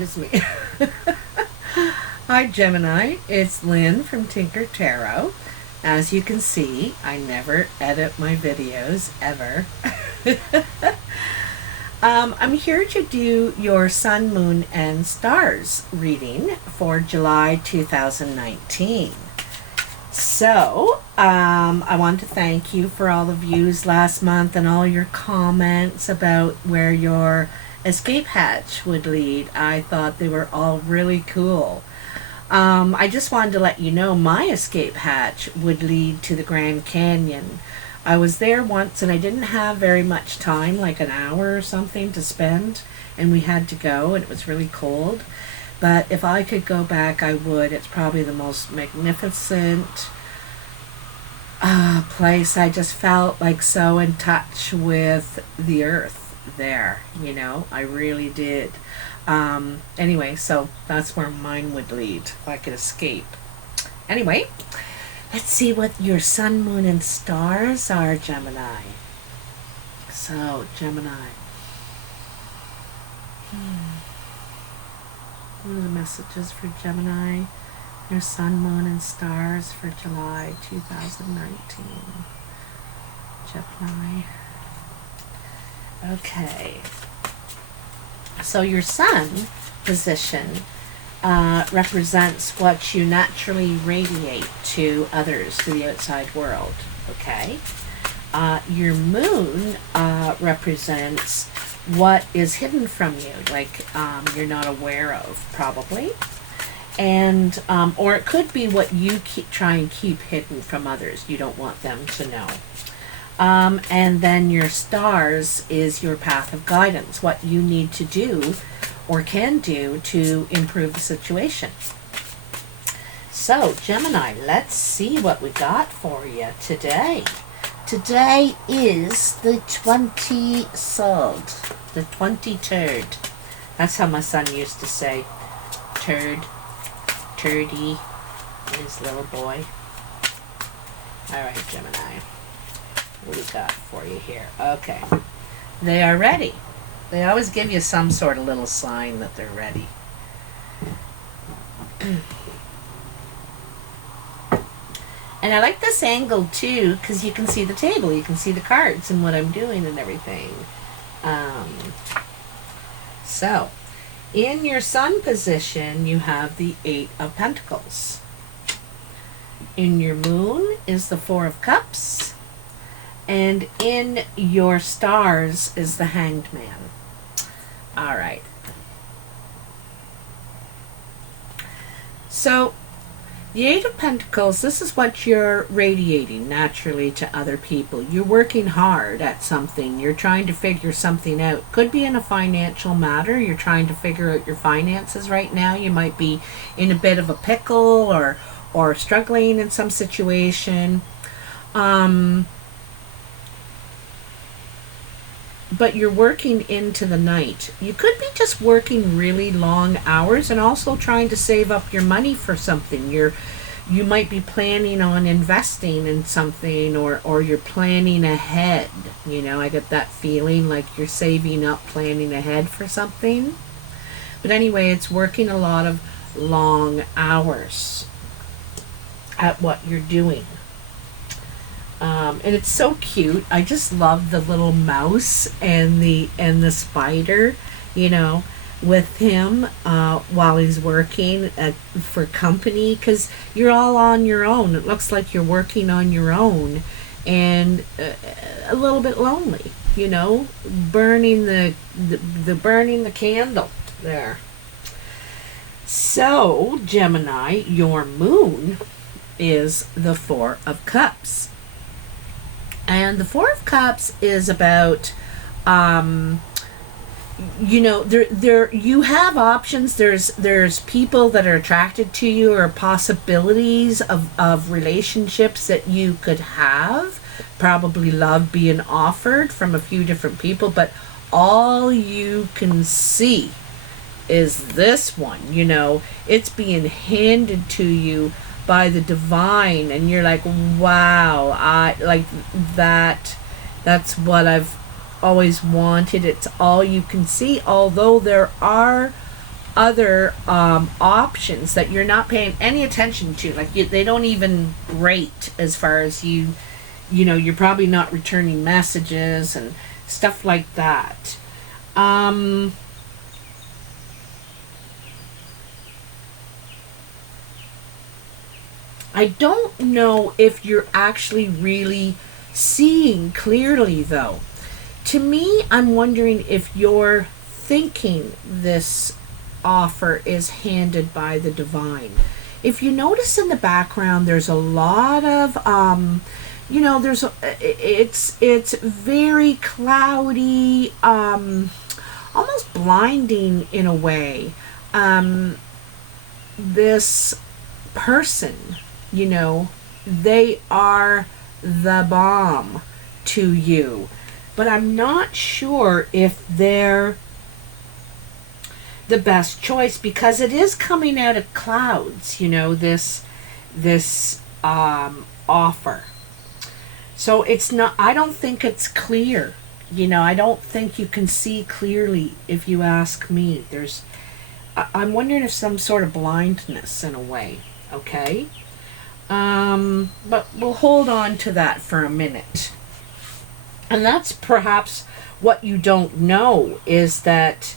Excuse me. Hi Gemini, it's Lynn from Tinker Tarot. As you can see, I never edit my videos, ever. I'm here to do your Sun, Moon, and Stars reading for July 2019. So, I want to thank you for all the views last month and all your comments about where your escape hatch would lead. I thought they were all really cool. I just wanted to let you know my escape hatch would lead to the Grand Canyon. I was there once and I didn't have very much time, like an hour or something to spend, and we had to go and it was really cold. But if I could go back, I would. It's probably the most magnificent place. I just felt like so in touch with the earth there, you know. I really did. Anyway, so that's where mine would lead if I could escape. Anyway, let's see what your Sun, Moon, and Stars are, Gemini. So, Gemini. What are the messages for Gemini? Your Sun, Moon, and Stars for July 2019. Gemini. Okay. So your Sun position represents what you naturally radiate to others, to the outside world. Okay. Your Moon represents what is hidden from you, like you're not aware of, probably. And or it could be what you try and keep hidden from others. You don't want them to know. And then your Stars is your path of guidance, what you need to do or can do to improve the situation. So, Gemini, let's see what we got for you today. Today is the 23rd. The 23rd. That's how my son used to say turd. Turdy. His little boy. Alright, Gemini. What do we got for you here? Okay. They are ready. They always give you some sort of little sign that they're ready. And I like this angle too, because you can see the table, you can see the cards and what I'm doing and everything. So, in your Sun position, you have the 8 of Pentacles. In your Moon is the 4 of Cups. And in your Stars is the Hanged Man. All right. So, the 8 of Pentacles, this is what you're radiating naturally to other people. You're working hard at something. You're trying to figure something out. Could be in a financial matter. You're trying to figure out your finances right now. You might be in a bit of a pickle or struggling in some situation. But you're working into the night. You could be just working really long hours and also trying to save up your money for something. You might be planning on investing in something, or you're planning ahead. You know, I get that feeling like you're saving up, planning ahead for something. But anyway, it's working a lot of long hours at what you're doing. And it's so cute. I just love the little mouse and the spider, you know, with him while he's working for company, because you're all on your own. It looks like you're working on your own and a little bit lonely, you know, burning the candle there. So, Gemini, your Moon is the 4 of Cups. And the 4 of Cups is about, you know, there you have options. There's people that are attracted to you, or possibilities of relationships that you could have. Probably love being offered from a few different people, but all you can see is this one. You know, it's being handed to you by the divine, and you're like, wow, I like that. That's what I've always wanted. It's all you can see, although there are other options that you're not paying any attention to. Like they don't even rate as far as you know, you're probably not returning messages and stuff like that. I don't know if you're actually really seeing clearly, though. To me, I'm wondering if you're thinking this offer is handed by the divine. If you notice in the background, there's a lot of, you know, it's very cloudy, almost blinding in a way. This person, you know, they are the bomb to you. But I'm not sure if they're the best choice, because it is coming out of clouds, you know, this offer. So it's not, I don't think it's clear. You know, I don't think you can see clearly, if you ask me. I'm wondering if some sort of blindness in a way, okay? But we'll hold on to that for a minute. And that's perhaps what you don't know, is that,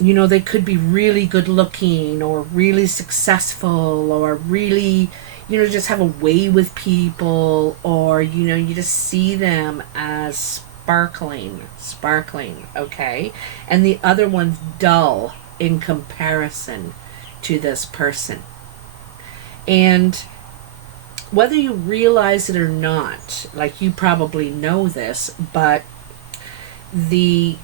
you know, they could be really good looking or really successful or really, you know, just have a way with people, or, you know, you just see them as sparkling, okay? And the other one's dull in comparison to this person. And whether you realize it or not, like, you probably know this, but the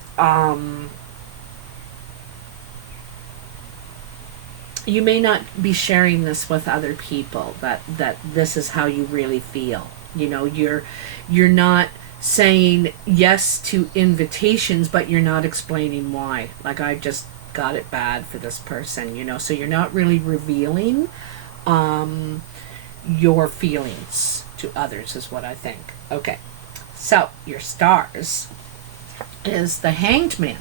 you may not be sharing this with other people, that this is how you really feel. You know, you're not saying yes to invitations, but you're not explaining why. Like, I just got it bad for this person, you know, so you're not really revealing your feelings to others, is what I think. Okay, so your stars is the Hanged Man.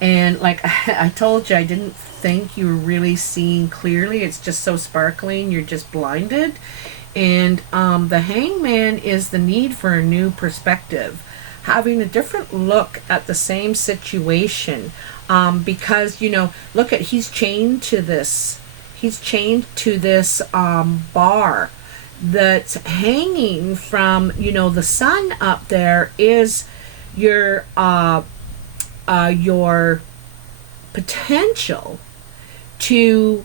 And like I told you, I didn't think you were really seeing clearly. It's just so sparkling, you're just blinded. And the Hangman is the need for a new perspective, having a different look at the same situation. Because, you know, look at, he's chained to this bar that's hanging from, you know, the sun up there is your potential to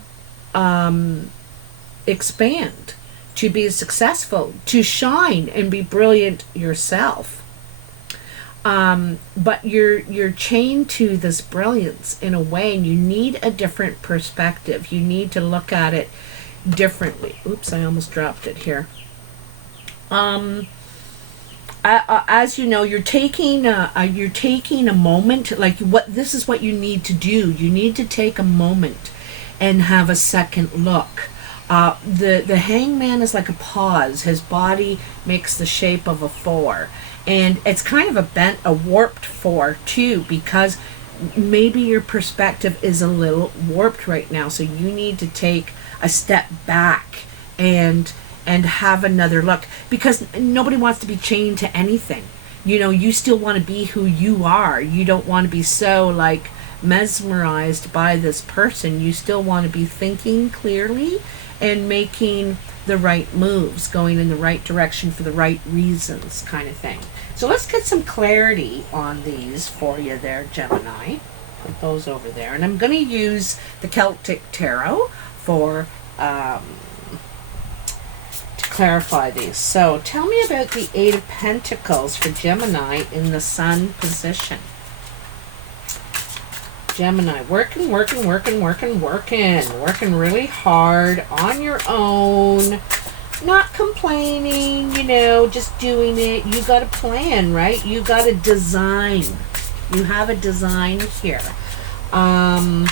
expand, to be successful, to shine and be brilliant yourself. But you're chained to this brilliance in a way, and you need a different perspective. You need to look at it differently. Oops, I almost dropped it here. As you know, you're taking a moment. Like, this is what you need to do. You need to take a moment and have a second look. The Hangman is like a pause. His body makes the shape of a 4. And it's kind of a warped 4 too, because maybe your perspective is a little warped right now. So you need to take a step back and have another look, because nobody wants to be chained to anything. You know, you still want to be who you are. You don't want to be so like mesmerized by this person. You still want to be thinking clearly and making the right moves, going in the right direction for the right reasons, kind of thing. So let's get some clarity on these for you there, Gemini. Put those over there. And I'm going to use the Celtic Tarot for to clarify these. So tell me about the 8 of Pentacles for Gemini in the Sun position. Gemini, working really hard on your own, not complaining, you know, just doing it. You got a plan, right? You got a design. You have a design here. But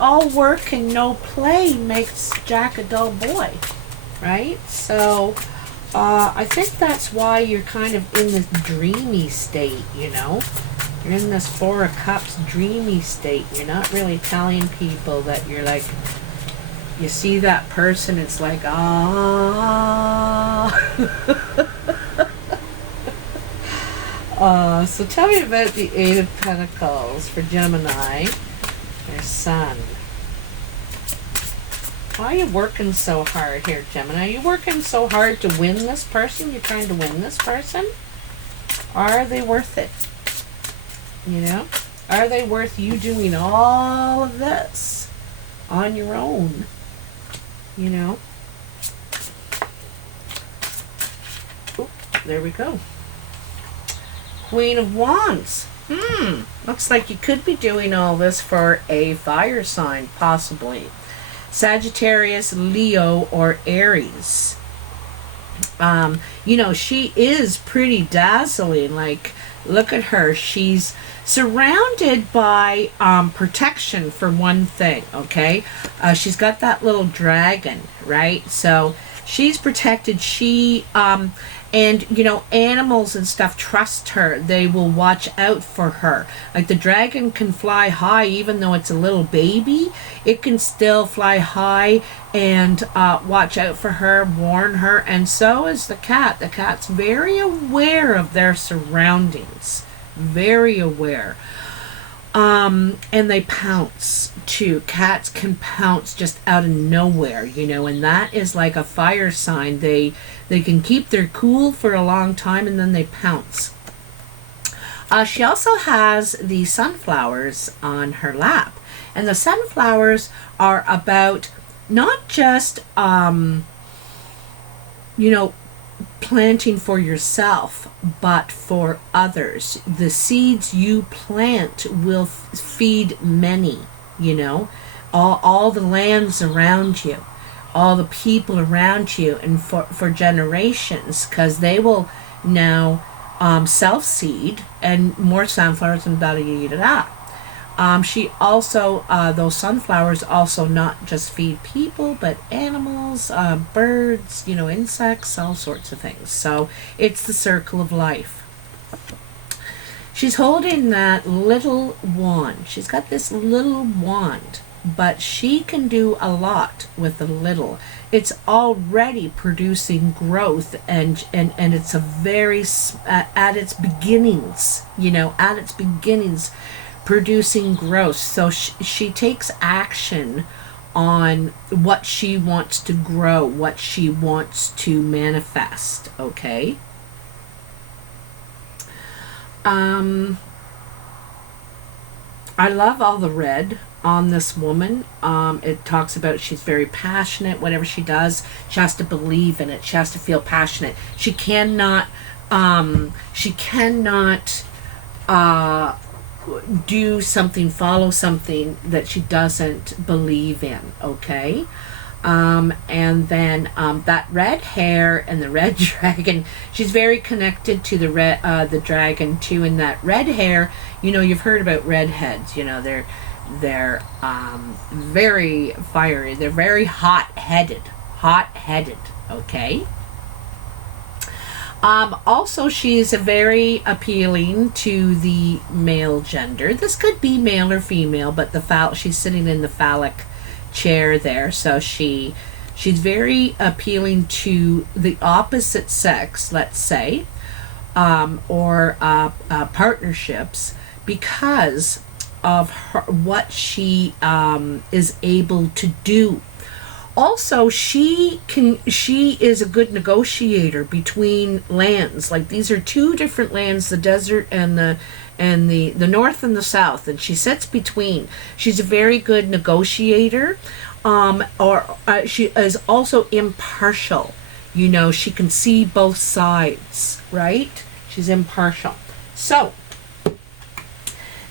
all work and no play makes Jack a dull boy, right? So I think that's why you're kind of in this dreamy state, you know. You're in this Four of Cups dreamy state. You're not really telling people that you're like, you see that person, it's like, ah. So tell me about the Eight of Pentacles for Gemini, their sun. Why are you working so hard here, Gemini? Are you working so hard to win this person? You're trying to win this person? Are they worth it? You know? Are they worth you doing all of this on your own? You know? Oop, there we go. Queen of Wands. Looks like you could be doing all this for a fire sign, possibly. Sagittarius, Leo, or Aries. You know, she is pretty dazzling. Like, look at her. She's surrounded by protection, for one thing, okay? She's got that little dragon, right? So she's protected. She and you know, animals and stuff trust her. They will watch out for her. Like, the dragon can fly high, even though it's a little baby. It can still fly high and watch out for her, warn her. And so is the cat. The cat's very aware of their surroundings. Very aware. And they pounce too. Cats can pounce just out of nowhere, you know, and that is like a fire sign. They can keep their cool for a long time, and then they pounce. She also has the sunflowers on her lap, and the sunflowers are about not just you know, planting for yourself, but for others. The seeds you plant will feed many, you know, all the lands around you, all the people around you, and for generations, because they will now self-seed, and more sunflowers, and da-da-da-da-da. She also, those sunflowers also not just feed people, but animals, birds, you know, insects, all sorts of things. So it's the circle of life. She's holding that little wand. She's got this little wand, but she can do a lot with the little. It's already producing growth, and it's a very, at its beginnings, you know, at its beginnings, producing growth. So she takes action on what she wants to grow, what she wants to manifest, okay? I love all the red on this woman. It talks about she's very passionate. Whatever she does, she has to believe in it. She has to feel passionate. She cannot do something, follow something that she doesn't believe in, okay? And then that red hair and the red dragon, she's very connected to the dragon too. And that red hair, you know, you've heard about redheads, you know, they're very fiery, they're very hot-headed, okay? Also, she's very appealing to the male gender. This could be male or female, but she's sitting in the phallic chair there, so she's very appealing to the opposite sex, let's say, or partnerships, because of what she is able to do. Also, she is a good negotiator between lands. Like, these are two different lands, the desert and the north and the south, and she sits between. She's a very good negotiator, she is also impartial. You know, she can see both sides, right? She's impartial. So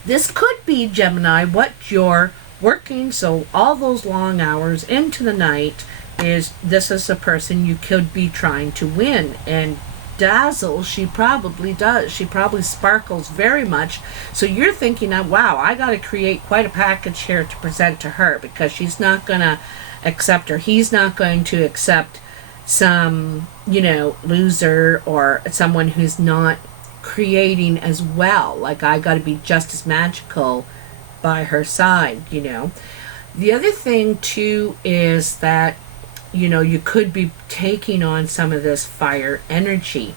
this could be, Gemini, what you're working, so all those long hours into the night, this is a person you could be trying to win. And dazzle, she probably does. She probably sparkles very much. So you're thinking, wow, I got to create quite a package here to present to her, because she's not going to accept, or he's not going to accept some, you know, loser or someone who's not creating as well. Like, I got to be just as magical by her side, you know. The other thing too is that, you know, you could be taking on some of this fire energy.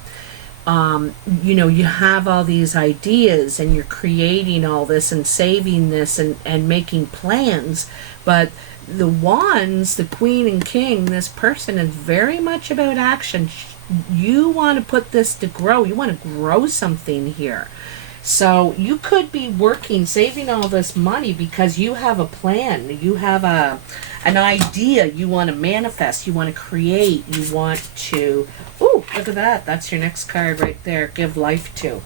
You know, you have all these ideas and you're creating all this and saving this and making plans, but the wands, the queen and king, this person is very much about action. You want to put this to grow. You want to grow something here. So you could be working, saving all this money because you have a plan. You have an idea you want to manifest. You want to create. You want to... Ooh, look at that. That's your next card right there. Give life to.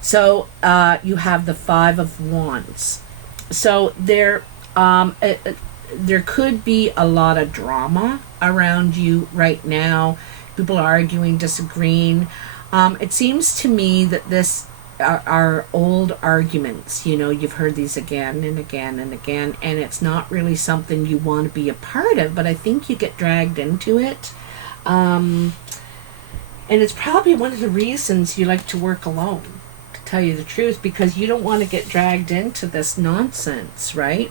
So you have the Five of Wands. So there could be a lot of drama around you right now. People arguing, disagreeing. It seems to me that this are old arguments. You know, you've heard these again and again and again, and it's not really something you want to be a part of, but I think you get dragged into it. And it's probably one of the reasons you like to work alone, to tell you the truth, because you don't want to get dragged into this nonsense, right?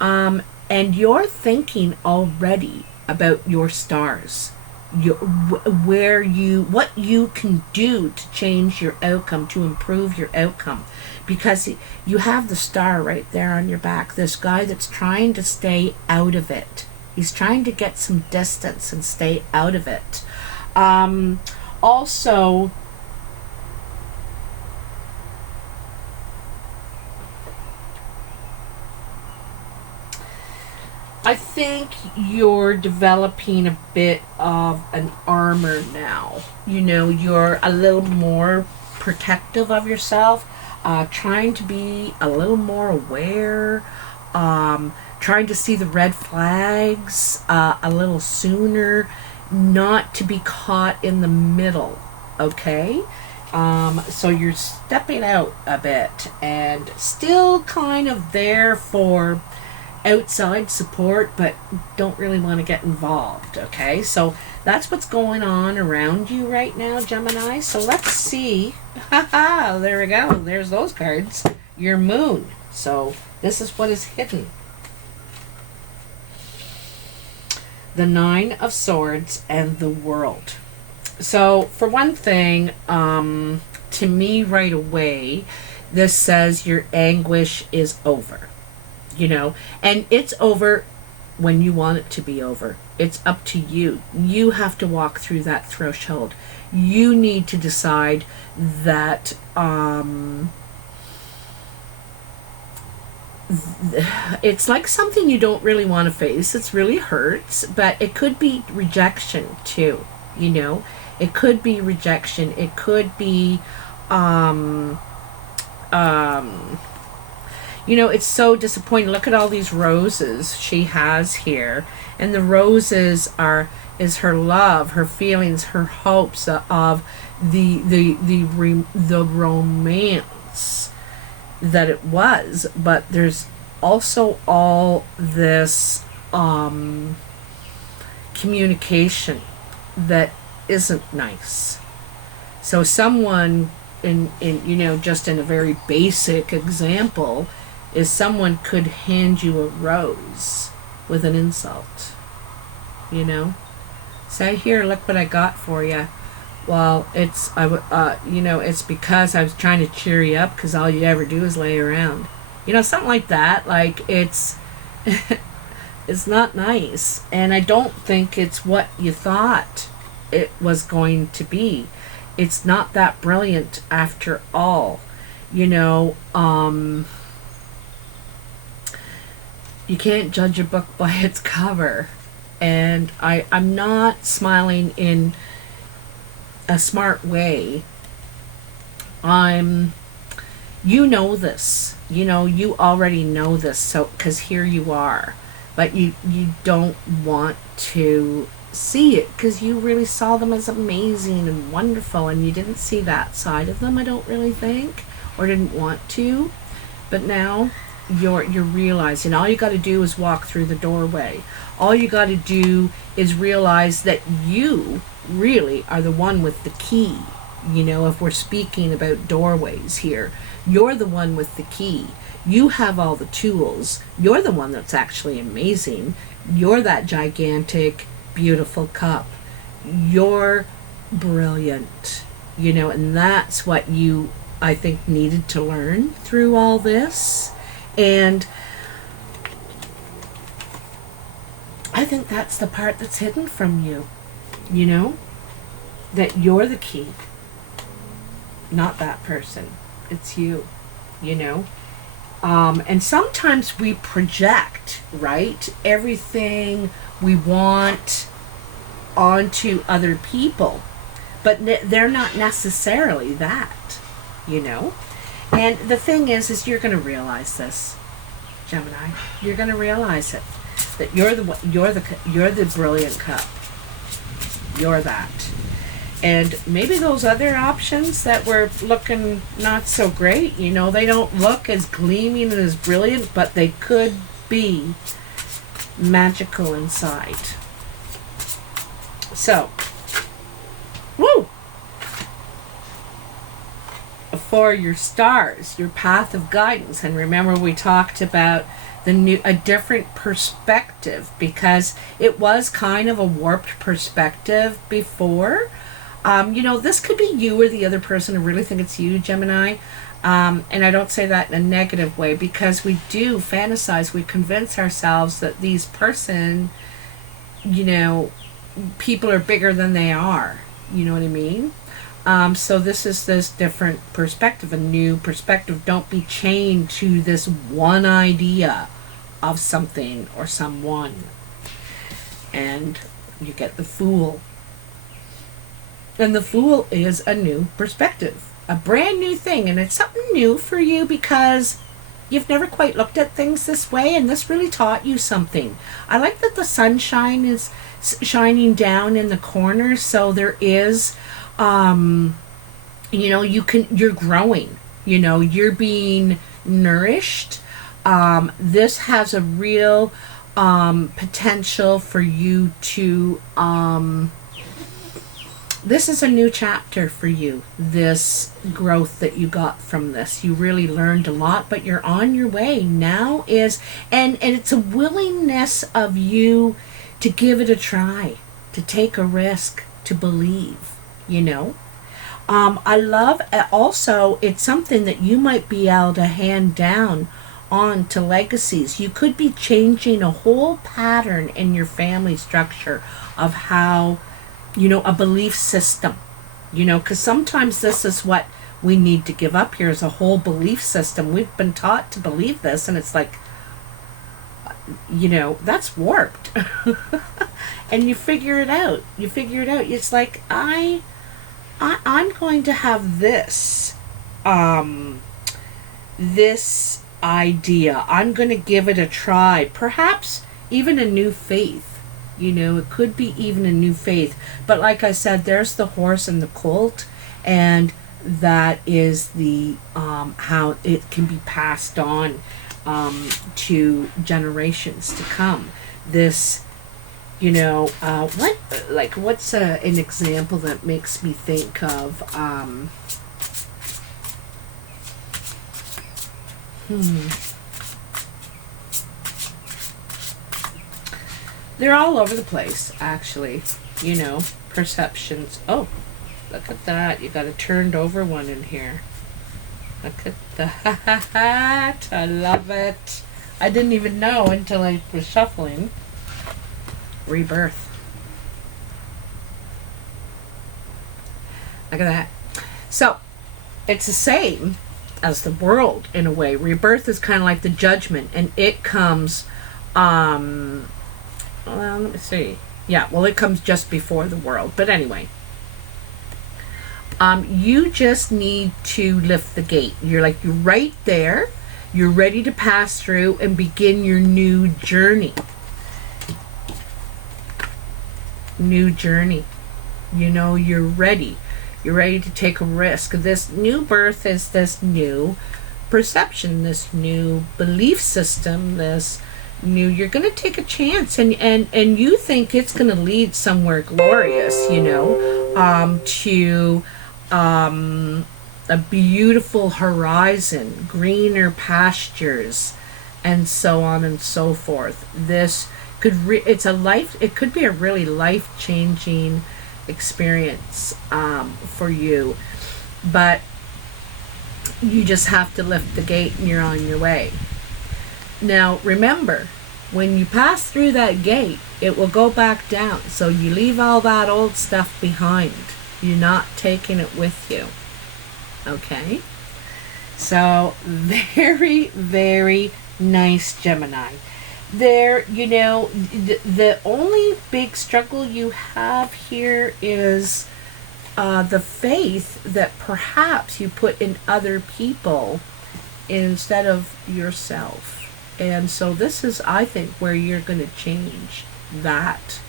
And you're thinking already about your stars. What you can do to change your outcome, to improve your outcome, because you have the star right there on your back. This guy that's trying to stay out of it. He's trying to get some distance and stay out of it. Also, I think you're developing a bit of an armor now. You know, you're a little more protective of yourself, trying to be a little more aware, trying to see the red flags a little sooner, not to be caught in the middle, okay? So you're stepping out a bit and still kind of there for outside support, but don't really want to get involved, okay? So that's what's going on around you right now, Gemini. So let's see. There we go. There's those cards. Your moon. So this is what is hidden. The Nine of Swords and the World. So for one thing, to me right away, this says your anguish is over. You know, and it's over when you want it to be over. It's up to you. You have to walk through that threshold. You need to decide that it's like something you don't really want to face. It really hurts, but it could be rejection too, you know. It could be rejection. It could be you know, it's so disappointing. Look at all these roses she has here. And the roses is her love, her feelings, her hopes of the romance that it was. But there's also all this communication that isn't nice. So someone in you know, just in a very basic example, is someone could hand you a rose with an insult, you know. Say, here, look what I got for you. Well, it's you know, it's because I was trying to cheer you up, because all you ever do is lay around, you know, something like that. Like, it's it's not nice, and I don't think it's what you thought it was going to be. It's not that brilliant after all, you know. You can't judge a book by its cover. And I'm not smiling in a smart way. You know this. You know, you already know this, so, because here you are. But you don't want to see it, because you really saw them as amazing and wonderful, and you didn't see that side of them, I don't really think, or didn't want to. But now you're realizing all you got to do is walk through the doorway. All you got to do is realize that you really are the one with the key You know, if we're speaking about doorways here, you're the one with the key. You have all the tools. You're the one that's actually amazing. You're that gigantic, beautiful cup. You're brilliant. You know, and that's what you, I think, needed to learn through all this. And I think that's the part that's hidden from you. You know, that you're the key. Not that person. It's you, you know. And sometimes we project, right, everything we want onto other people. But they're not necessarily that, you know. And the thing is you're going to realize this, Gemini. You're going to realize it. That you're the brilliant cup. You're that. And maybe those other options that were looking not so great, you know, they don't look as gleaming and as brilliant, but they could be magical inside. So, woo! For your stars, your path of guidance, and remember we talked about a different perspective, because it was kind of a warped perspective before. You know, this could be you or the other person. I really think it's you, Gemini. And I don't say that in a negative way, because we do fantasize. We convince ourselves that these person, you know, people are bigger than they are. You know what I mean? So this is this different perspective, a new perspective. Don't be chained to this one idea of something or someone. And you get the Fool. And the Fool is a new perspective, a brand new thing. And it's something new for you because you've never quite looked at things this way, and this really taught you something. I like that the sunshine is shining down in the corner, so there is, you know, you're growing, you know, you're being nourished. This has a real potential for you to, this is a new chapter for you, this growth that you got from this. You really learned a lot, but you're on your way. Now is, and it's a willingness of you to give it a try, to take a risk, to believe, you know. I love, also, it's something that you might be able to hand down on to legacies. You could be changing a whole pattern in your family structure of how, you know, a belief system, you know, because sometimes this is what we need to give up here, is a whole belief system. We've been taught to believe this, and it's like, you know, that's warped. And you figure it out. It's like, I'm going to have this, this idea. I'm going to give it a try. Perhaps even a new faith. You know, it could be even a new faith. But like I said, there's the horse and the colt, and that is the how it can be passed on to generations to come. This, you know, what's an example that makes me think of they're all over the place, actually, you know, perceptions. Oh, look at that. You got a turned over one in here. Look at that. I love it. I didn't even know until I was shuffling. Rebirth. Look at that. So, it's the same as the world in a way. Rebirth is kind of like the judgment, and it comes, well, let me see. Yeah, well, it comes just before the world. But anyway, you just need to lift the gate. You're right there. You're ready to pass through and begin your new journey. New journey. You know, you're ready. You're ready to take a risk. This new birth is this new perception, this new belief system, this new, you're going to take a chance, and you think it's going to lead somewhere glorious, you know, to a beautiful horizon, greener pastures, and so on and so forth. This could it could be a really life-changing experience for you, but you just have to lift the gate and you're on your way. Now remember, when you pass through that gate, it will go back down, so you leave all that old stuff behind. You're not taking it with you. Okay? So, very, very nice, Gemini. There, the only big struggle you have here is the faith that perhaps you put in other people instead of yourself. And so this is, I think, where you're going to change that.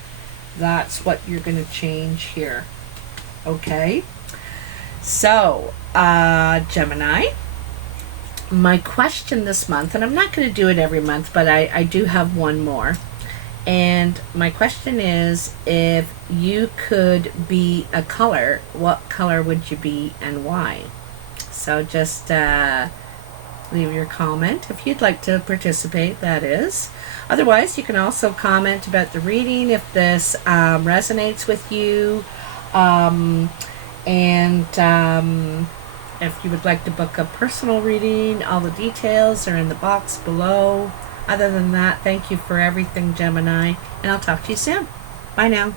That's what you're going to change here. Okay? So, Gemini, my question this month, and I'm not going to do it every month, but I do have one more. And my question is, if you could be a color, what color would you be and why? So just leave your comment if you'd like to participate, that is. Otherwise, you can also comment about the reading if this resonates with you. If you would like to book a personal reading, all the details are in the box below. Other than that, thank you for everything, Gemini, and I'll talk to you soon. Bye now.